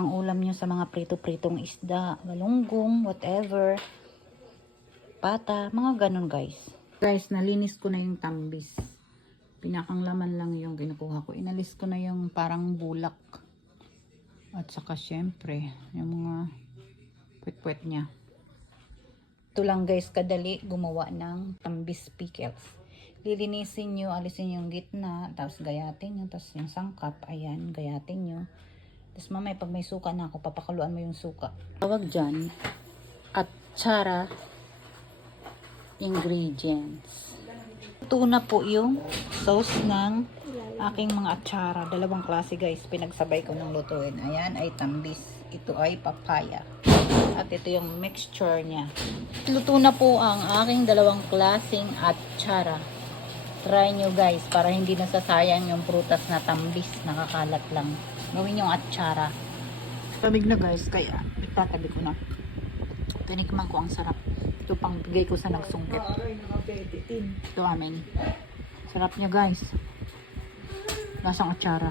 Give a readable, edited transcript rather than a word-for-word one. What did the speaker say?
pang ulam nyo sa mga prito-pritong isda, galunggong, whatever, pata, mga ganun guys. Guys, nalinis ko na yung tambis. Pinakang laman lang yung kinukuha ko. Inalis ko na yung parang bulak. At saka syempre, yung mga puwet-puwet niya. Ito lang guys, kadali gumawa ng tambis pickles. Lilinisin nyo, alisin yung gitna, tapos gayatin nyo, tapos yung sangkap, ayan, gayatin nyo. Tapos mamaya pag may suka na ako, papakuluan mo yung suka. Tawag dyan, atsara ingredients. Ito na po yung sauce ng aking mga atsara. Dalawang klase guys, pinagsabay ko ng lutuin. Ayan ay tambis. Ito ay papaya. At ito yung mixture niya. Luto na po ang aking dalawang klaseng atsara. Try nyo guys, para hindi nasasayang yung prutas na tambis. Nakakalat lang. Gawin yung atsara. Lamig na guys, kaya itatabi ko na. Tinikman ko, ang sarap. Ito pang bigay ko sa nagsungkit. Ito amin. Sarap niya guys. Lasang atsara.